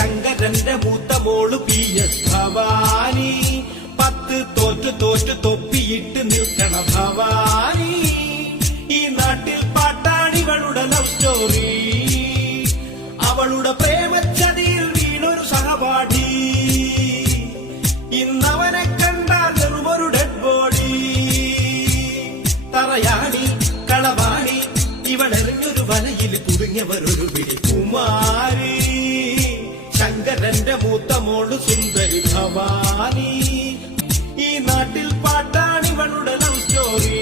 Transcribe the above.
ശങ്കരന്റെ മൂത്ത മോള് PS ഭവാനി 10 തോറ്റു തൊപ്പിയിട്ട് നിൽക്കണ ഭവാനി. ഈ നാട്ടിൽ പാട്ടാണിവളുടെ ലവ് സ്റ്റോറി. അവളുടെ പ്രേമച്ചതിയിൽ വീണൊരു സഹപാഠി. ഇന്നവനെ കണ്ടാൽ വെറുമൊരു ഡെഡ് ബോഡി. തറയാണി കളവാണി ഇവളെറിഞ്ഞൊരു വലയിൽ കുടുങ്ങിയവരൊരു പിടി കുമാരി. ശങ്കരന്റെ മൂത്ത മോള് സുന്ദരി ഭവാനി. ഈ നാട്ടിൽ പാട്ടാണിവളുടെ ലവ് സ്റ്റോറി.